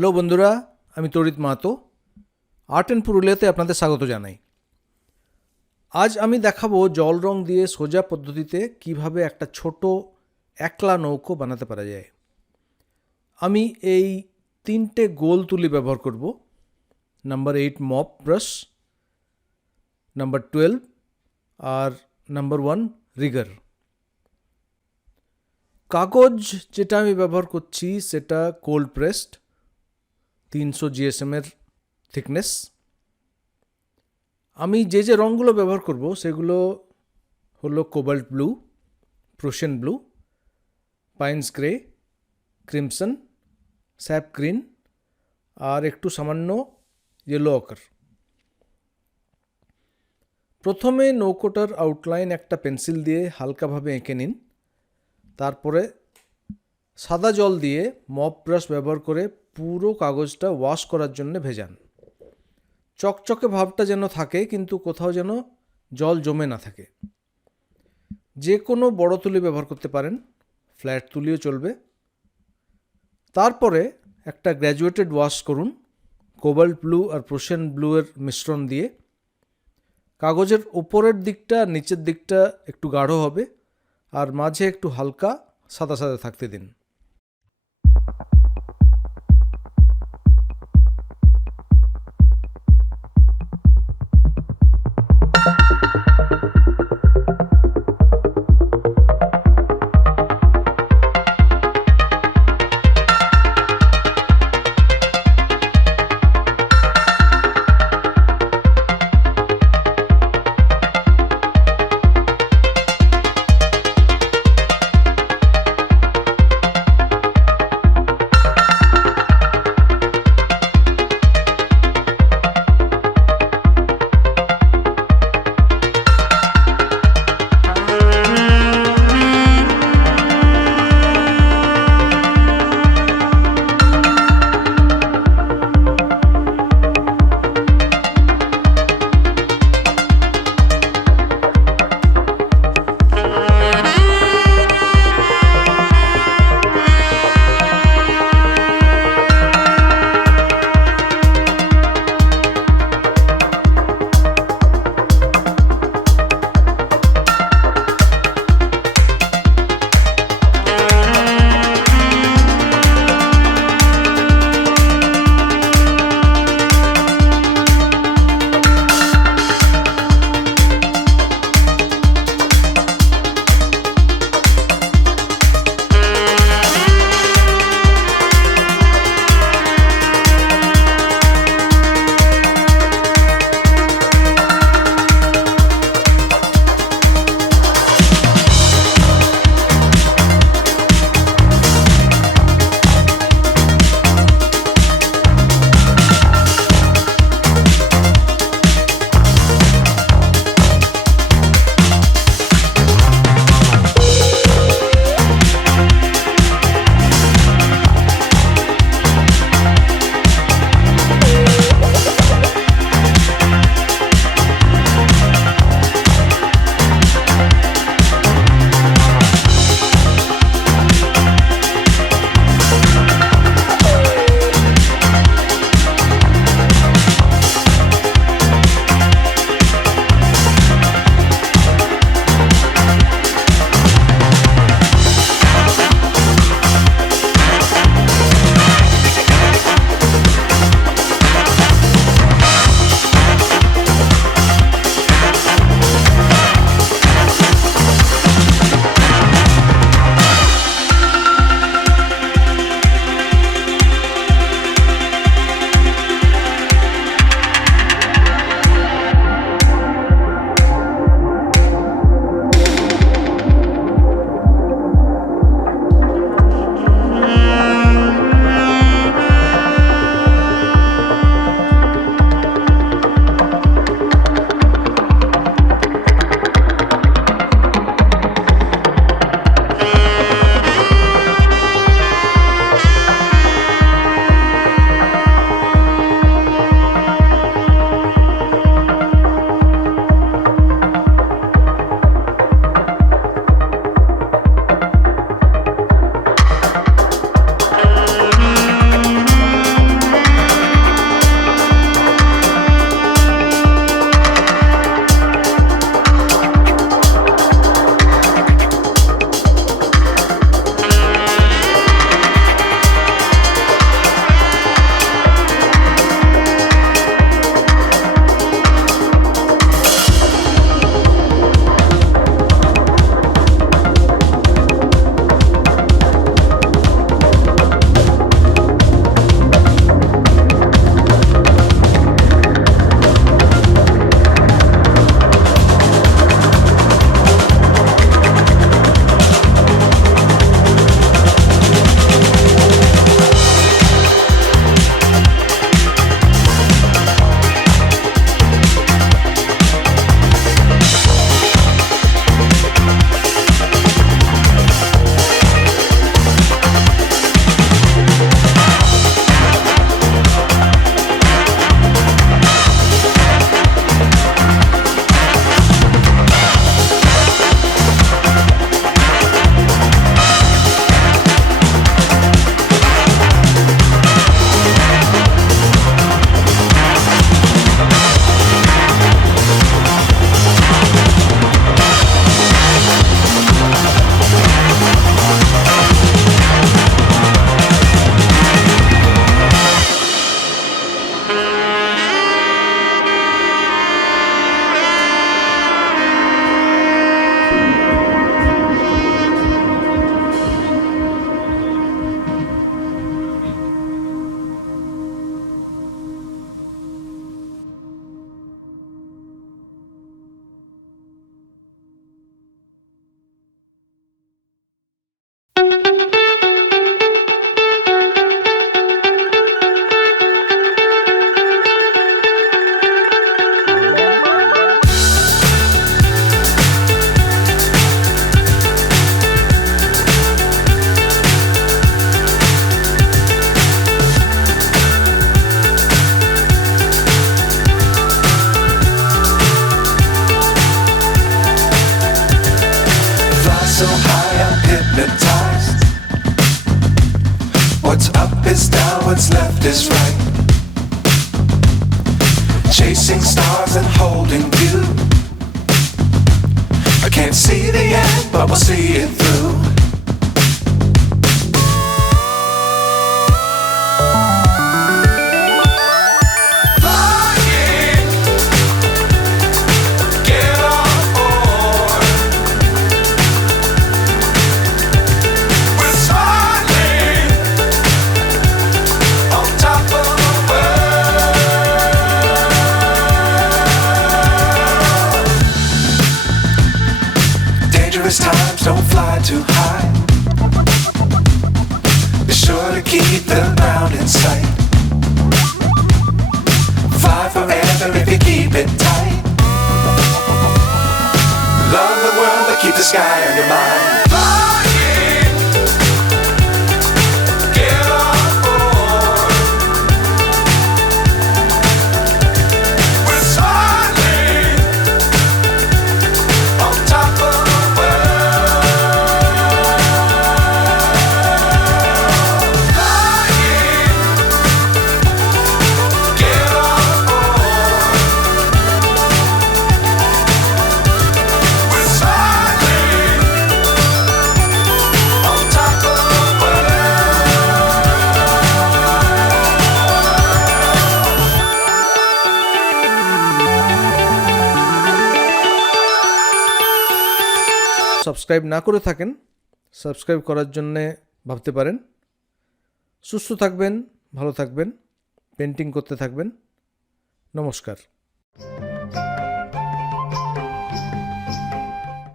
হ্যালো বন্ধুরা, আমি তরিত Mahato art and পুরুলিয়াতে আপনাদের স্বাগত জানাই। আজ আমি দেখাবো জল রং দিয়ে সোজা পদ্ধতিতে কিভাবে একটা ছোট একলা নৌকো বানাতে পারা যায়। আমি এই 3টে গোল তুলি ব্যবহার করব। নাম্বার 8 মপ ব্রাশ, নাম্বার 12 আর নাম্বার 1 রিগার। কাগজ যেটা আমি ব্যবহার করছি সেটা কোল্ড প্রেসড 300 GSM এর থিকনেস। আমি যে রঙগুলো ব্যবহার করব সেগুলো হলো cobalt blue, Prussian blue, Payne's grey, crimson, sap green আর একটু সামান্য ইয়েলো অকার। প্রথমে নৌকোটার আউটলাইন একটা পেন্সিল দিয়ে হালকাভাবে এঁকে নিন। তারপরে সাদা জল দিয়ে মপ ব্রাশ ব্যবহার করে পুরো কাগজটা ওয়াশ করার জন্য ভেজান। চকচকে ভাবটা যেন থাকে, কিন্তু কোথাও যেন জল জমে না থাকে। যে কোনো বড় তুলি ব্যবহার করতে পারেন, ফ্ল্যাট তুলিও চলবে। তারপরে একটা গ্র্যাজুয়েটেড ওয়াশ করুন কোবাল্ট ব্লু আর প্রুশিয়ান ব্লু এর মিশ্রণ দিয়ে। কাগজের ওপরের দিকটা নিচের দিকটা একটু গাঢ় হবে আর মাঝে একটু হালকা সাদা সাদা থাকতে দিন। but we'll see it through. Flying, get on board. We're smiling on top of the world. Dangerous times, don't fly too high. Be sure to keep the ground in sight. Fly forever if you keep it tight. Love the world, but keep the sky on your mind. Flying, get on board. We're smiling on top of the world. Flying, get on board. We're smiling on top of the subscribe না করে থাকেন, সাবস্ক্রাইব করার জন্যে ভাবতে পারেন। সুস্থ থাকবেন, ভালো থাকবেন, পেন্টিং করতে থাকবেন। নমস্কার।